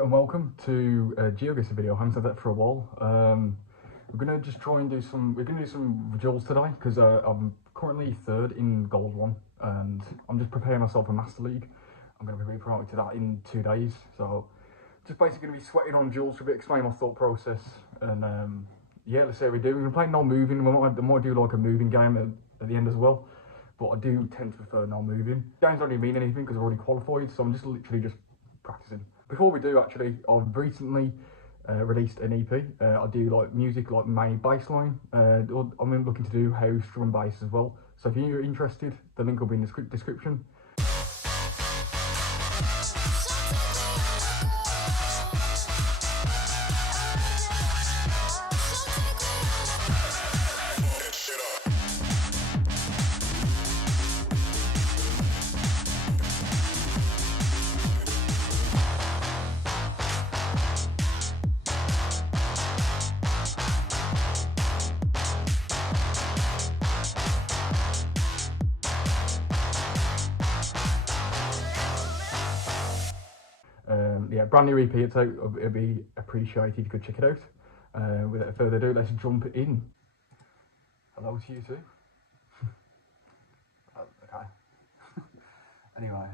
Right, and welcome to a Geoguessr video. I haven't said that for a while. We're gonna just try and do some. We're gonna do some duels today because I'm currently third in Gold 1, and I'm just preparing myself for Master League. I'm gonna be promoted to that in 2 days, so just basically gonna be sweating on duels for a bit, explain my thought process, and yeah, let's see how we do. We're gonna play non-moving. I might do like a moving game at the end as well, but I do tend to prefer non-moving. Games don't really mean anything because I've already qualified, so I'm just literally just practicing. Before we do, actually, I've recently released an EP. I do like music, like main bass line. I'm looking to do house, drum, bass as well. So if you're interested, the link will be in the description. Yeah, brand new EP, it's out. It'd be appreciated if you could check it out. Without further ado, let's jump in. Hello to you too. Okay. Anyway,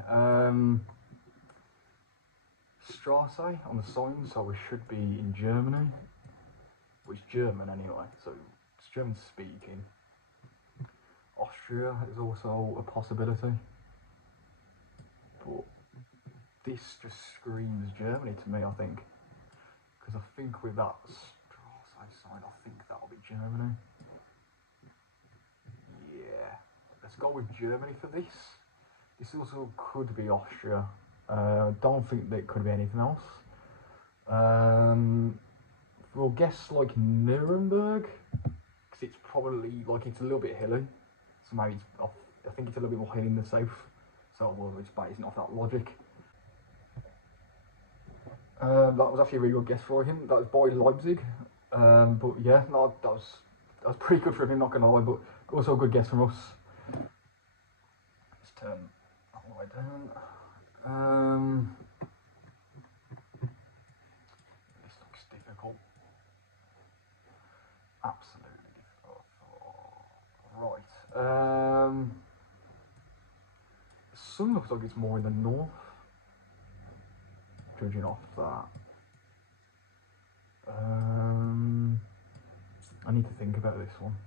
Strasse on the sign, so we should be in Germany. Well, it's German anyway, so it's German speaking. Austria is also a possibility, but this just screams Germany to me, I think. Because I think with that Strasse sign, I think that'll be Germany. Yeah, let's go with Germany for this. This also could be Austria. Don't think that it could be anything else. We'll guess like Nuremberg, because it's probably like it's a little bit hilly. So maybe I think it's a little bit more hilly in the south. So it's based off that logic. That was actually a really good guess for him. That was by Leipzig. But yeah, no, that was pretty good for him, not gonna lie, but also a good guess from us. Let's turn all the way down. This looks difficult. Absolutely difficult. Right. The sun looks like it's more in the north. Judging off that. I need to think about this one.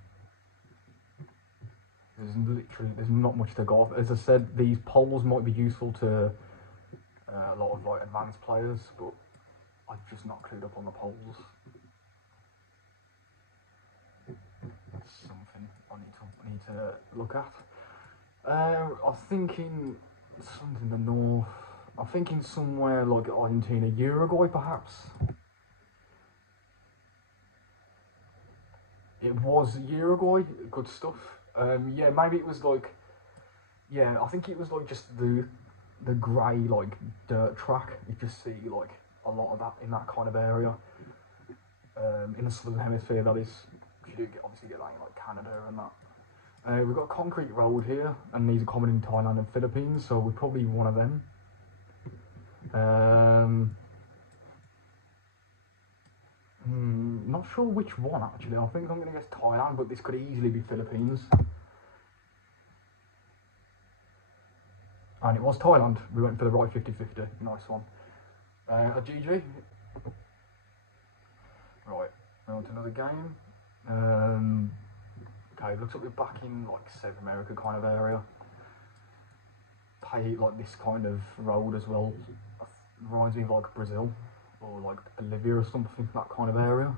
There's not much to go off. As I said, these polls might be useful to a lot of like advanced players, but I'm just not clued up on the polls. That's something I need to look at. I'm thinking something in the north. I'm thinking somewhere like Argentina, Uruguay perhaps. It was Uruguay, good stuff. Yeah, maybe it was like, yeah, I think it was like just the grey like dirt track. You just see like a lot of that in that kind of area. In the southern hemisphere, that is. You do obviously get that in like Canada and that. We've got a concrete road here, and these are common in Thailand and Philippines, so we're probably one of them. Not sure which one actually. I think I'm going to guess Thailand, but this could easily be Philippines. And it was Thailand. We went for the right 50-50. Nice one. A GG. Right, on to another game. Okay, looks like we're back in like South America kind of area. Pay like this kind of road as well. Reminds me of like Brazil or like Bolivia or something, that kind of area.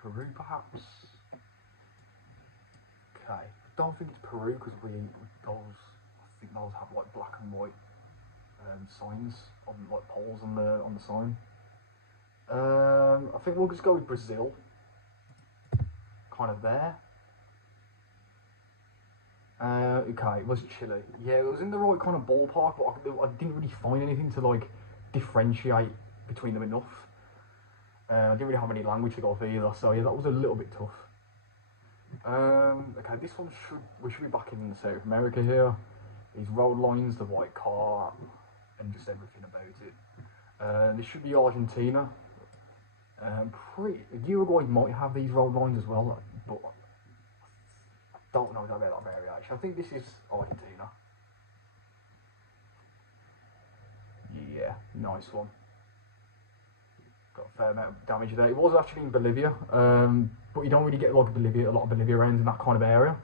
Peru perhaps. Okay, I don't think it's Peru because I think those have like black and white signs on like poles on the sign. I think we'll just go with Brazil. Kind of there. Okay, it was Chile. Yeah, it was in the right kind of ballpark, but I didn't really find anything to like differentiate between them enough. I didn't really have any language to go off either, so yeah, that was a little bit tough. Okay, this one we should be back in South America here. These road lines, the white car, and just everything about it. This should be Argentina. Uruguay might have these road lines as well, but I don't know about that variation. I think this is Argentina. Yeah, nice one. Got a fair amount of damage there. It was actually in Bolivia, but you don't really get like a lot of Bolivia rounds in that kind of area.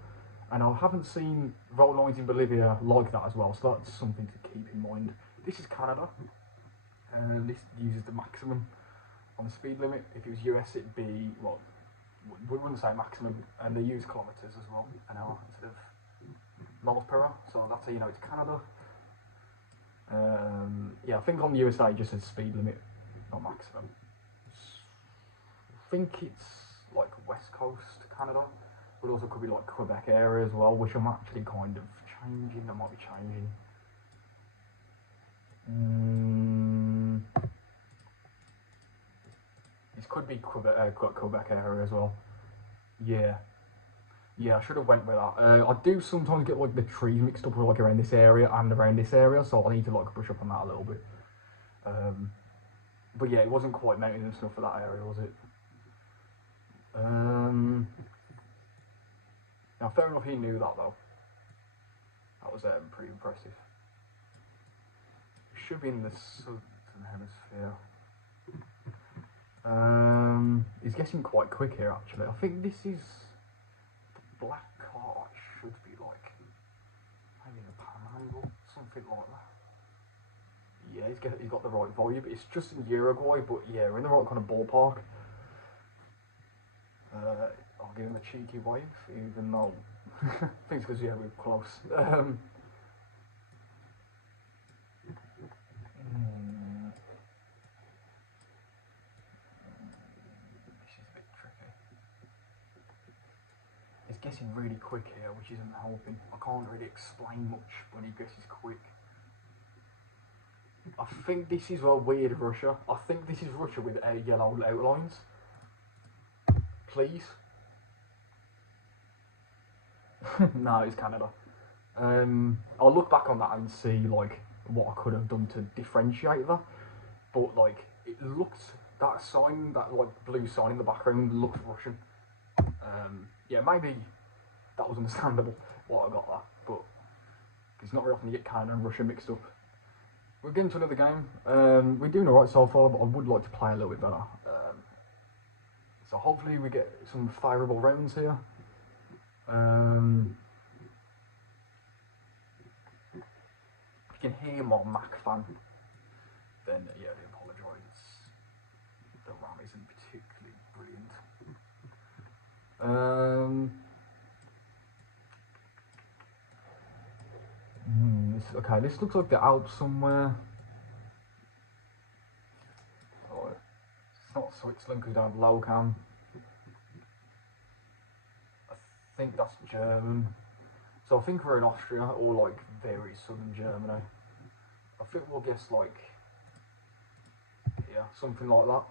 And I haven't seen road lines in Bolivia like that as well, so that's something to keep in mind. This is Canada, and this uses the maximum on the speed limit. If it was US, it'd be, well, we wouldn't say maximum, and they use kilometres as well, an hour instead of miles per hour, so that's how you know it's Canada. Yeah, I think on the USA it just says speed limit, not maximum. I think it's like West Coast Canada, but also could be like Quebec area as well, which I'm actually kind of changing. That might be changing. This could be Quebec area as well. Yeah, I should have went with that. I do sometimes get like the trees mixed up with like around this area and around this area, so I need to like brush up on that a little bit. But yeah, it wasn't quite mountains and stuff for that area, was it? Now, fair enough, he knew that though. That was pretty impressive. Should be in the southern hemisphere. He's guessing quite quick here, actually. I think this is the black car. Should be like maybe a panhandle, something like that. Yeah, he's got the right volume. It's just in Uruguay, but yeah, we're in the right kind of ballpark. I'll give him a cheeky wave, even though I think it's because yeah, we're close. This is a bit tricky. He's guessing really quick here, which isn't helping. I can't really explain much when he guesses quick. I think this is a weird Russia. I think this is Russia with yellow outlines. Please. No, it's Canada. I'll look back on that and see like what I could have done to differentiate that. But like it looks, that sign, that like blue sign in the background looks Russian. Yeah, maybe that was understandable why I got that, but it's not very often you get Canada and Russia mixed up. We're getting to another game. We're doing alright so far, but I would like to play a little bit better. So hopefully we get some favourable rounds here. If you can hear my Mac fan, then yeah, I apologise. The RAM isn't particularly brilliant. Okay, this looks like the Alps somewhere. Oh, it's not Switzerland because we don't have low cam. I think that's German. So I think we're in Austria or like very southern Germany. I think we'll guess like, yeah, something like that.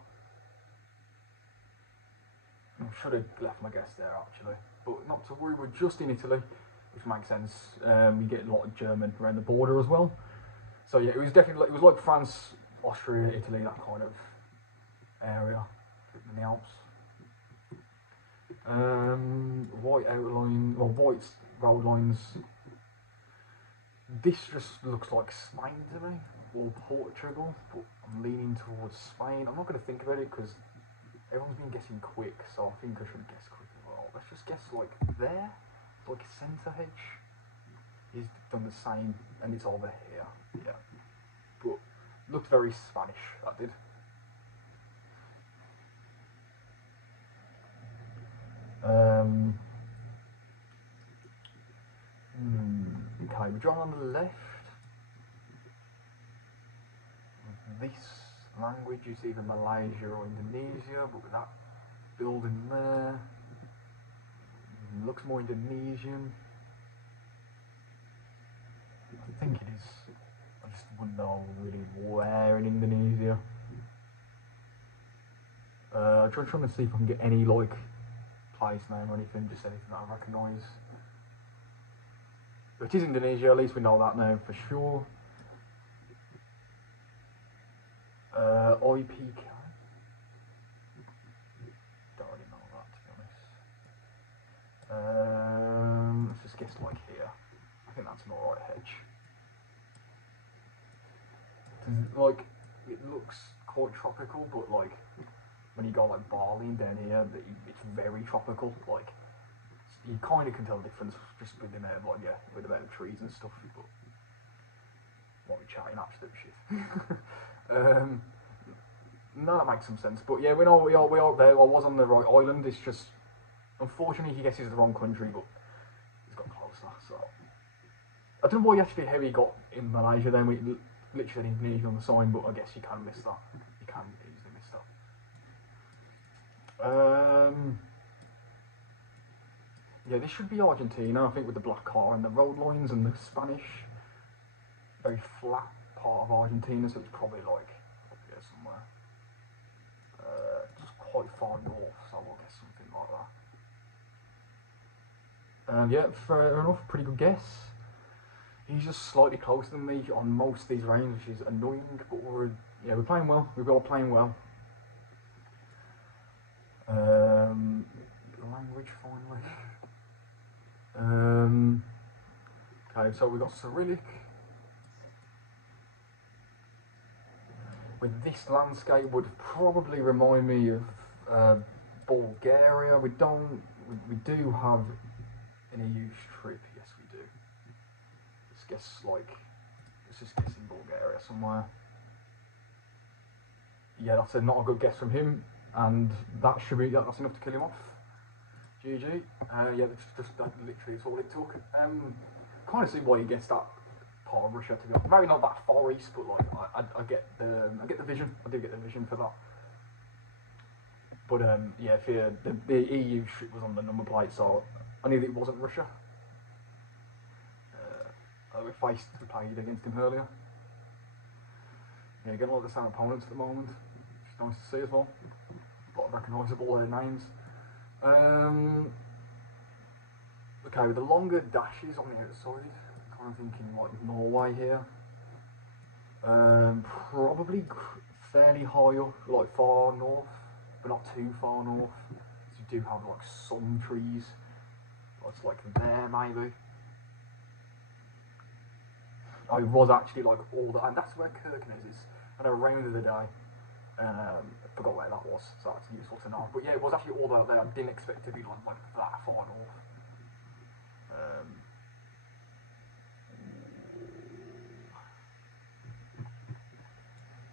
I should have left my guess there actually, but not to worry, we're just in Italy, which makes sense. We get a lot of German around the border as well. So yeah, it was definitely, it was like France, Austria, Italy, that kind of area in the Alps. White outline, well, white road lines. This just looks like Spain to me, or Portugal, but I'm leaning towards Spain. I'm not going to think about it because everyone's been guessing quick, so I think I should guess quick as well. Let's just guess like there, like centre hedge. He's done the same, and it's over here. Yeah, but looked very Spanish. That did. Okay, we're drawing on the left. This language is either Malaysia or Indonesia, but with that building there, looks more Indonesian. I think it is. I just wouldn't know really where in Indonesia. I'm trying to see if I can get any like place name or anything, just anything that I recognise. It is Indonesia, at least we know that now for sure. IPK. Don't really know that, to be honest. Let's just guess like here. I think that's an alright hedge. Like, it looks quite tropical, but like, when you go like Bali and down here, it's very tropical. Like, you kind of can tell the difference just with the amount of, like, yeah, with the amount of trees and stuff, but what we chatting absolute shit. No, that makes some sense, but yeah, we are there. I was on the right island. It's just, unfortunately, he guesses the wrong country, but he's got closer, so I don't know why how he got in Malaysia then. We literally had Indonesia on the sign, but I guess you can miss that. You can easily miss that. Yeah, this should be Argentina, I think, with the black car and the road lines and the Spanish, very flat part of Argentina, so it's probably like up here somewhere. Just quite far north, so I'll guess something like that. Yeah, fair enough, pretty good guess. He's just slightly closer than me on most of these rounds, which is annoying, but we're playing well. We're all playing well. Language finally. Okay, so we've got Cyrillic. With this landscape would probably remind me of Bulgaria. We do have an EU strip, yes we do. Let's just guess in Bulgaria somewhere. Yeah, that's not a good guess from him, and that's enough to kill him off. GG. Yeah, that literally is all it took. Kind of see why you guessed that part of Russia, to be honest. Maybe not that far east, but like I get the vision. I do get the vision for that. But yeah, if the EU strip was on the number plate, so I knew that it wasn't Russia. We played against him earlier. Yeah, getting a lot of the same opponents at the moment, which is nice to see as well. A lot of recognisable names. Okay, with the longer dashes on the outside, kind of thinking like Norway here. Probably fairly high up, like far north, but not too far north. So you do have like some trees. It's like there maybe. I was actually like all that, and that's where Kirkenes is. And I ran the other day. I forgot where that was, so that's useful to know. But yeah, it was actually all out there. I didn't expect it to be like that far north.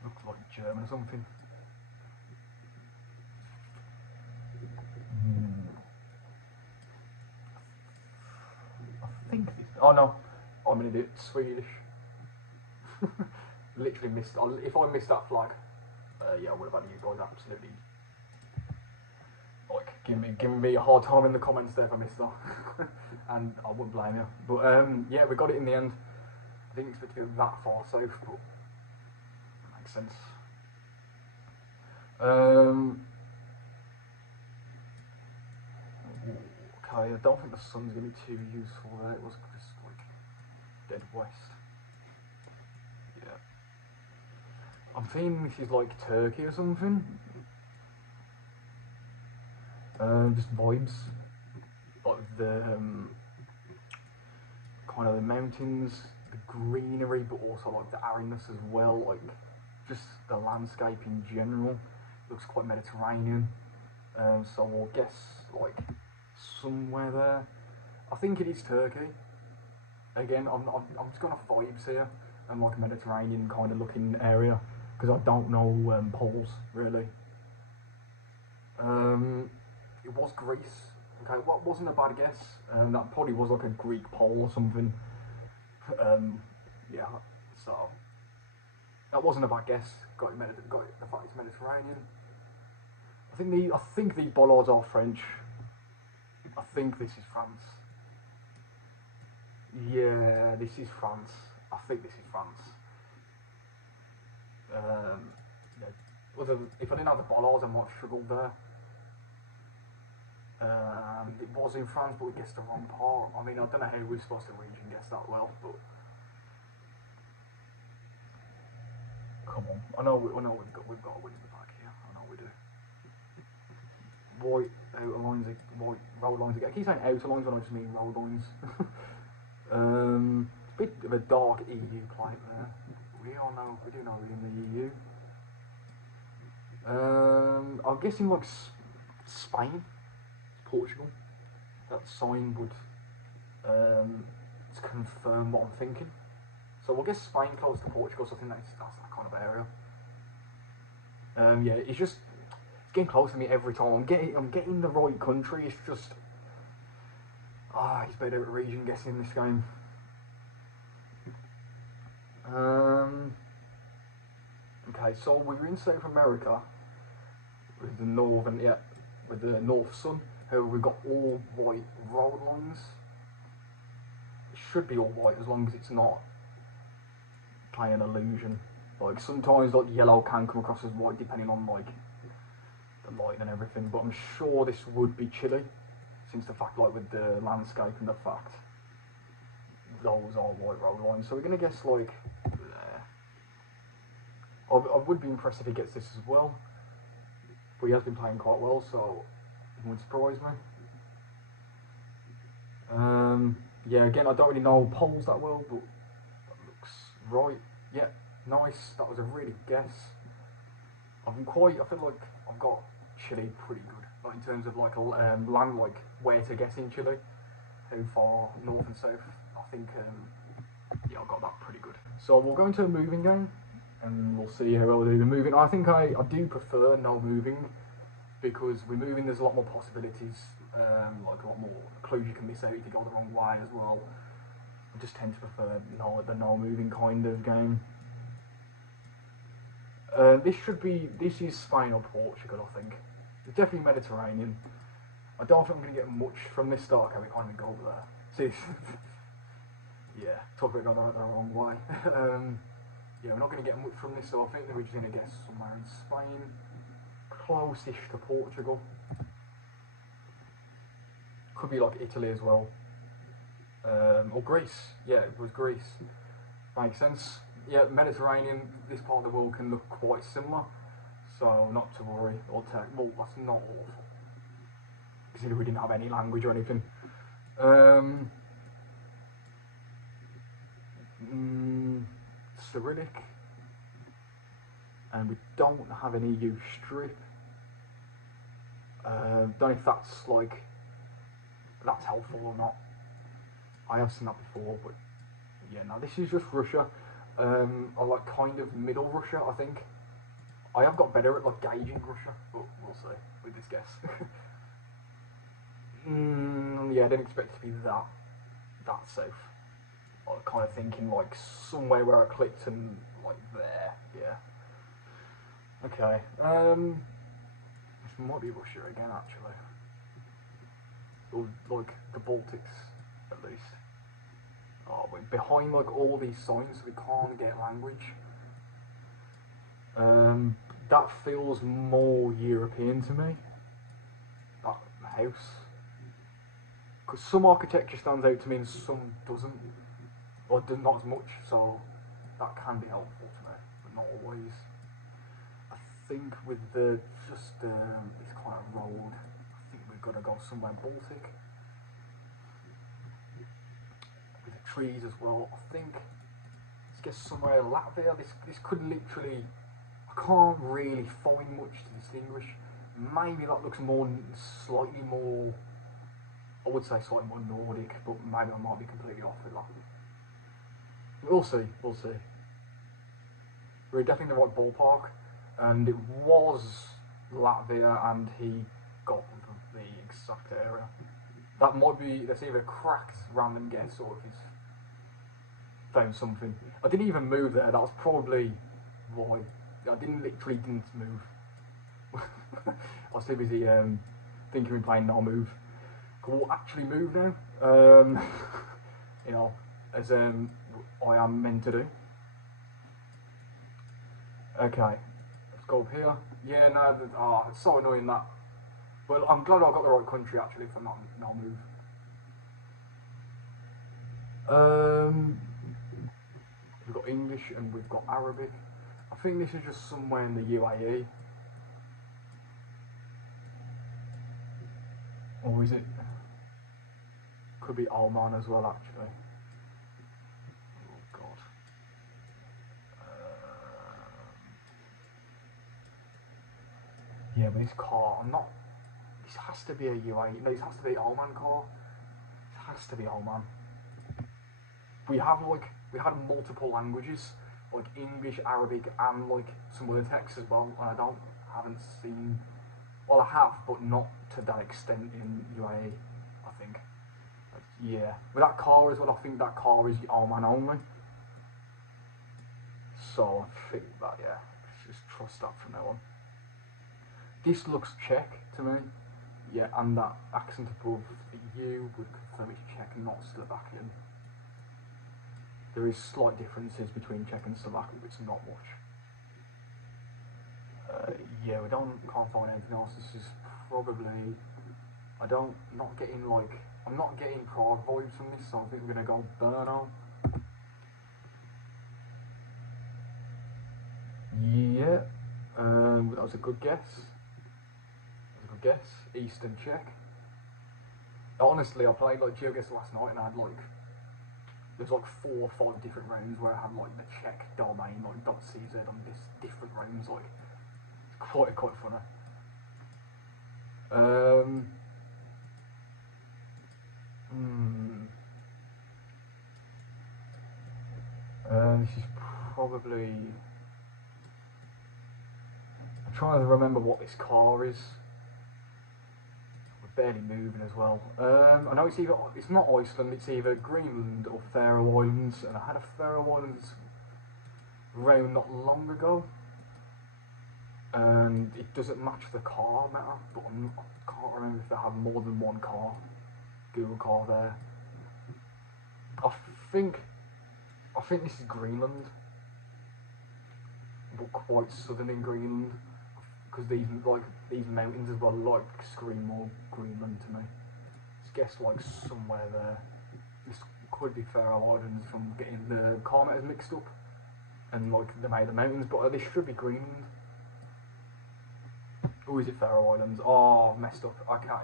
Looks like German or something. I think this. Oh no, I'm an idiot. Swedish. Literally missed. If I missed that flag, yeah, I would have had you guys absolutely like giving me a hard time in the comments there if I missed that, and I wouldn't blame you. But yeah, we got it in the end. I didn't expect to go that far south, but it makes sense. Okay, I don't think the sun's gonna be too useful there. It was just like dead west. Yeah. I'm thinking this is like Turkey or something. Just vibes, like the kind of the mountains, the greenery, but also like the aridness as well. Like just the landscape in general looks quite Mediterranean. So I'll guess like somewhere there. I think it is Turkey. Again, I'm just going off vibes here and like Mediterranean kind of looking area because I don't know poles really. It was Greece. Okay, what wasn't a bad guess. That probably was like a Greek pole or something. Yeah, so that wasn't a bad guess. Got it the fact it's Mediterranean. I think these bollards are French. I think this is France. Yeah, this is France. I think this is France. Yeah. If I didn't have the bollards, I might have struggled there. It was in France, but we guessed the wrong part. I mean, I don't know how we're supposed to region guess that well, but come on. I know we've got a win in the back here. I know we do. White outer lines, white road lines again. I keep saying outer lines when I just mean road lines. It's a bit of a dark EU plate there. We do know we're in the EU. I'm guessing like Spain, Portugal. That sign would confirm what I'm thinking. So we'll guess Spain close to Portugal, so I think that's that kind of area. Yeah, it's getting close to me every time. I'm getting the right country. It's just he's better at region guessing this game. Okay, so we're in South America with the North Sun. However, we've got all white road lines. It should be all white as long as it's not playing an illusion. Like sometimes like yellow can come across as white depending on like the light and everything, but I'm sure this would be Chile, since the fact like with the landscape and the fact those are white road lines. So we're gonna guess like there. I would be impressed if he gets this as well, but he has been playing quite well, so it wouldn't surprise me. Yeah, again, I don't really know polls that well, but that looks right. Yeah, nice. That was a really good guess. I feel like I've got Chile pretty good, like in terms of like land, like where to guess in Chile, how far north and south. I think yeah, I got that pretty good. So we'll go into a moving game, and we'll see how well we do the moving. I think I do prefer no moving, because with moving there's a lot more possibilities, like a lot more clues you can miss out if you go the wrong way as well. I just tend to prefer the no moving kind of game. This is Spain or Portugal, I think. It's definitely Mediterranean. I don't think I'm going to get much from this start. Okay, we can't even go over there. See, yeah, talk about going the wrong way. Yeah, we're not going to get much from this, so I think that we're just going to guess somewhere in Spain, close-ish to Portugal. Could be like Italy as well, or Greece. Yeah, it was Greece. Makes sense. Yeah, Mediterranean, this part of the world can look quite similar, so not to worry or take. Well, that's not awful, considering we didn't have any language or anything. Cyrillic, and we don't have an EU strip. Don't know if that's helpful or not. I have seen that before, but yeah, no, this is just Russia. I like kind of middle Russia, I think. I have got better at like gauging Russia, but we'll see with this guess. Yeah, I didn't expect it to be that safe. I was kind of thinking like somewhere where I clicked and like there, yeah. Okay, this might be Russia again actually. Or like the Baltics at least. Oh, we're behind like all these signs, so we can't get language. That feels more European to me. That house. Because some architecture stands out to me and some doesn't. Or not as much, so that can be helpful to me, but not always. I think with this kind of road, I think we've got to go somewhere Baltic. With the trees as well, I think let's get somewhere Latvia. This could literally, I can't really find much to distinguish. Maybe that looks slightly more, I would say slightly more Nordic, but maybe I might be completely off with that. We'll see, we'll see. We're definitely in the right ballpark, and it was Latvia, and he got the exact area. That might be, that's either a cracked random guess or if he's found something. I didn't even move there, that was probably why. I literally didn't move. I was too busy thinking we're playing no move. We'll actually move now, you know, as I am meant to do. Okay, let's go up here. Yeah, no, it's so annoying that But I'm glad I got the right country actually for not move. We've got English and we've got Arabic. I think this is just somewhere in the UAE. Or is it? Could be Oman as well actually. Oh god. Yeah, but this car, I'm not... This has to be a UAE. No, this has to be Oman car. It has to be Oman. We had multiple languages, like English, Arabic, and like some other texts as well. And I haven't seen, well, I have, but not to that extent in UAE. I think, yeah. With that car as well, I think that car is Oman only. So I think that, yeah, let's just trust that from now on. This looks Czech to me. Yeah, and that accent above the U would confirm it's Czech, not Slovakian. There is slight differences between Czech and Slovakian, but it's not much. Yeah, can't find anything else. This is probably, I'm not getting Prague vibes from this, so I think we're gonna go Brno. Yeah, that was a good guess. Eastern Czech. Honestly, I played like Geoguessr last night and I had there's 4 or 5 different rounds where I had the Czech domain, .cz on this different rounds, it's quite funny. This is probably, I'm trying to remember what this car is. Barely moving as well. I know it's not Iceland, it's either Greenland or Faroe Islands, and I had a Faroe Islands round not long ago, and it doesn't match the car matter, but I can't remember if they have more than one car, Google car there. I think this is Greenland, but quite southern in Greenland. Because these mountains as well scream more Greenland to me. Let's guess somewhere there. This could be Faroe Islands from getting the car meters mixed up and the mountains, but this should be Greenland. Or is it Faroe Islands? Oh, I've messed up. Okay,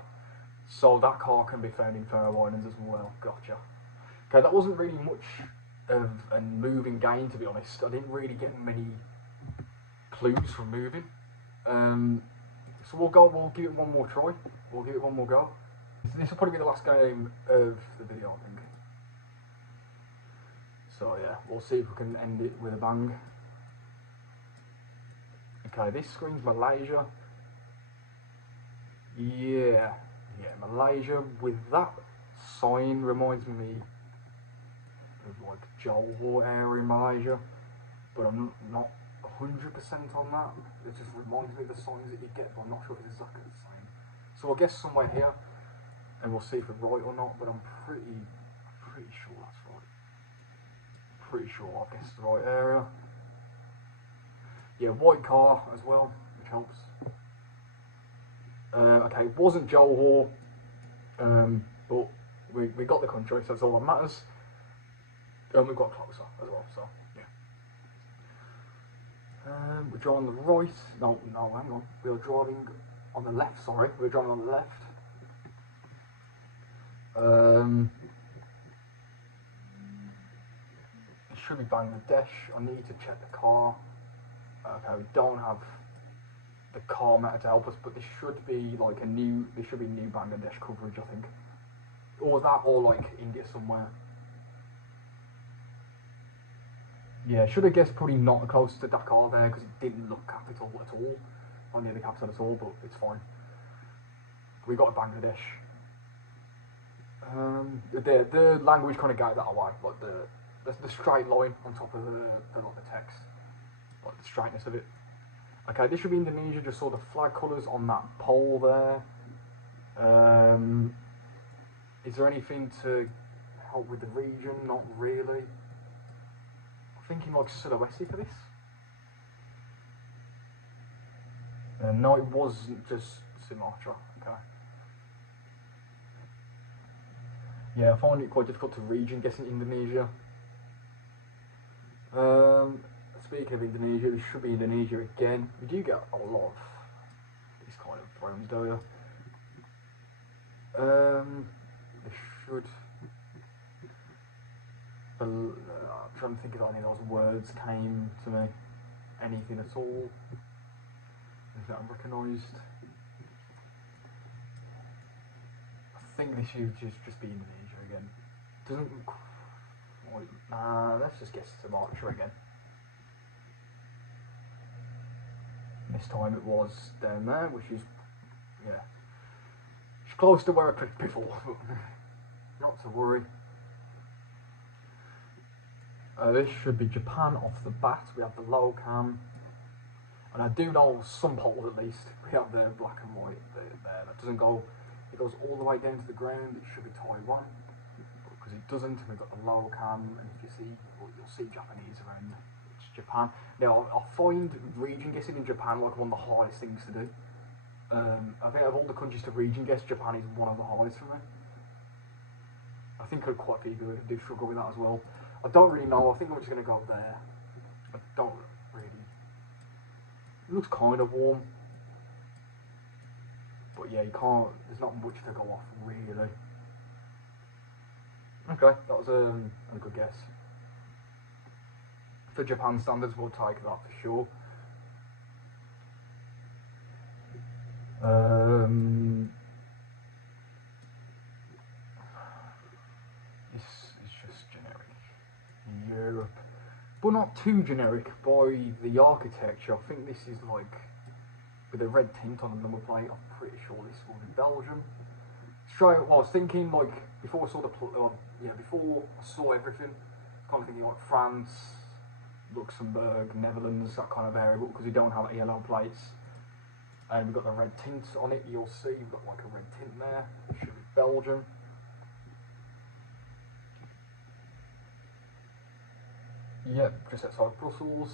so that car can be found in Faroe Islands as well. Gotcha. Okay, that wasn't really much of a moving game, to be honest. I didn't really get many clues from moving. So we'll give it one more try. We'll give it one more go. This will probably be the last game of the video, I think. So yeah, we'll see if we can end it with a bang. Okay, this screen's Malaysia. Yeah, Malaysia with that sign reminds me of Johor area in Malaysia, but I'm not 100% on that. It just reminds me of the signs that you get, but I'm not sure if it's exactly the same. So I'll guess somewhere here, and we'll see if we're right or not, but I'm pretty sure that's right. Pretty sure I've guessed the right area. Yeah, white car as well, which helps. Okay, it wasn't Johor, but we got the country, so that's all that matters. And we got closer as well, so yeah. We're driving on the right. No, hang on. We are driving on the left, sorry. We're driving on the left. It should be Bangladesh. I need to check the car. Okay, we don't have the car meta to help us, but there should be new Bangladesh coverage, I think. Or that, or India somewhere. Yeah, should have guessed probably not close to Dakar there because it didn't look capital at all. Not near the capital at all, but it's fine. We got Bangladesh. The language kind of gave that away, the straight line on top of the text, the straightness of it. Okay, this should be Indonesia. Just saw the flag colours on that pole there. Is there anything to help with the region? Not really. Thinking Sulawesi for this. No, it wasn't just Sumatra. Okay. Yeah, I find it quite difficult to region guess in Indonesia. Speaking of Indonesia, this should be Indonesia again. We do get a lot of these kind of thrones, don't you? This should. I'm trying to think if any of those words came to me. Anything at all? Is that recognised? I think this should just be Indonesia again. Doesn't. Let's just guess it's Sumatra again. This time it was down there, which is, yeah, it's close to where I clicked before, but not to worry. This should be Japan off the bat. We have the low cam, and I do know some poles at least. We have the black and white there. That doesn't go. It goes all the way down to the ground. It should be Taiwan, because it doesn't. We've got the low cam, and if you see, well, you'll see Japanese around. It's Japan. Now I find region guessing in Japan like one of the hardest things to do. I think of all the countries to region guess, Japan is one of the hardest for me. I think quite a few people do struggle with that as well. I don't really know. I think I'm just going to go there. I don't really. It looks kind of warm. But yeah, you can't. There's not much to go off, really. Okay, that was a good guess. For Japan standards, we'll take that for sure. Europe, but not too generic by the architecture. I think this is like with a red tint on the number plate. I'm pretty sure this will be Belgium. Straight, well, I was thinking like before I saw before I saw everything, kind of thinking like France, Luxembourg, Netherlands, that kind of area, because we don't have yellow plates, and we've got the red tint on it. You'll see we've got like a red tint there. It should be Belgium. Yep, just outside Brussels.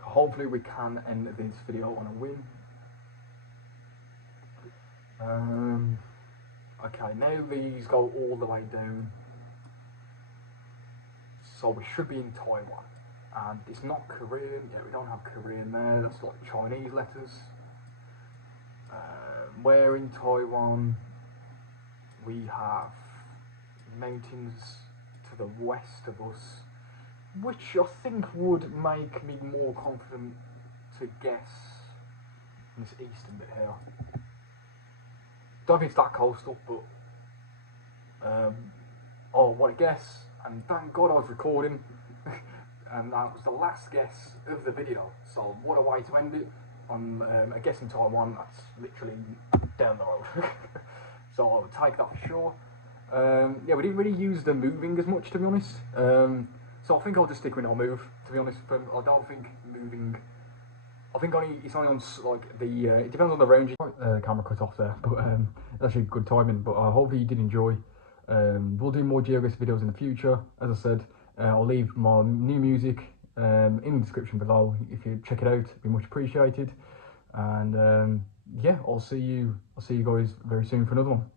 Hopefully we can end this video on a win. Okay, now these go all the way down. So we should be in Taiwan. And it's not Korean. Yeah, we don't have Korean there. That's like Chinese letters. Where in Taiwan we have mountains to the west of us, which I think would make me more confident to guess this eastern bit here. Don't think it's that coastal, but oh, what a guess! And thank God I was recording, and that was the last guess of the video. So what a way to end it on a guess in Taiwan. That's literally down the road. So I would take that for sure. Yeah, we didn't really use the moving as much, to be honest. So I think I'll just stick with no move, to be honest. I don't think moving. I think it's only on like the. It depends on the range. Camera cut off there, but that's actually good timing. But hopefully you did enjoy. We'll do more Geoguessr videos in the future. As I said, I'll leave my new music in the description below. If you check it out, it'd be much appreciated. And yeah, I'll see you guys very soon for another one.